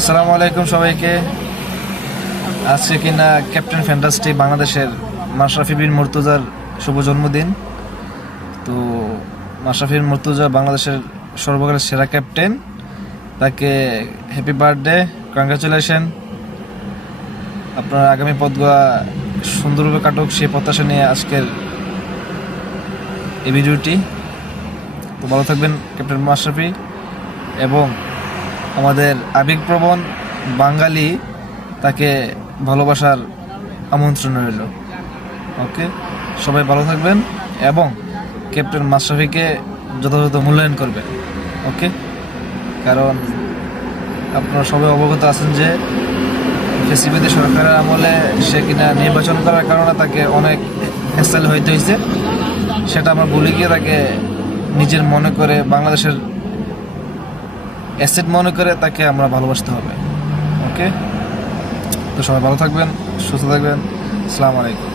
আসসালামু আলাইকুম সবাইকে। আজকে কিনা ক্যাপ্টেন ফ্যান্টাস্টিক বাংলাদেশের মাশরাফি বিন মুর্তজার শুভ জন্মদিন। তো মাশরাফি বিন মুর্তজা বাংলাদেশের সর্বকালের সেরা ক্যাপ্টেন, তাকে হ্যাপি বার্থডে, কংগ্রাচুলেশন। আপনার আগামী পথগুলো সুন্দরভাবে কাটুক সেই প্রত্যাশা নিয়ে আজকের এই ভিডিওটি। তো ভালো থাকবেন ক্যাপ্টেন মাশরাফি, এবং আমাদের আবেগপ্রবণ বাঙালি তাকে ভালোবাসার আমন্ত্রণ রইল। ওকে, সবাই ভালো থাকবেন এবং ক্যাপ্টেন মাশরাফিকে যথাযথ মূল্যায়ন করবেন। ওকে, কারণ আপনারা সবাই অবগত আছেন যে ফেসিবাদী সরকারের আমলে সে কিনা নির্বাচন করার কারণে তাকে অনেক হ্যাসেল হইতে হয়েছে। সেটা আমরা ভুলে গিয়ে তাকে নিজের মনে করে, বাংলাদেশের অ্যাসেট মনে করে তাকে আমরা ভালোবাসতে হবে। ওকে, তো সবাই ভালো থাকবেন, সুস্থ থাকবেন। আসসালামু আলাইকুম।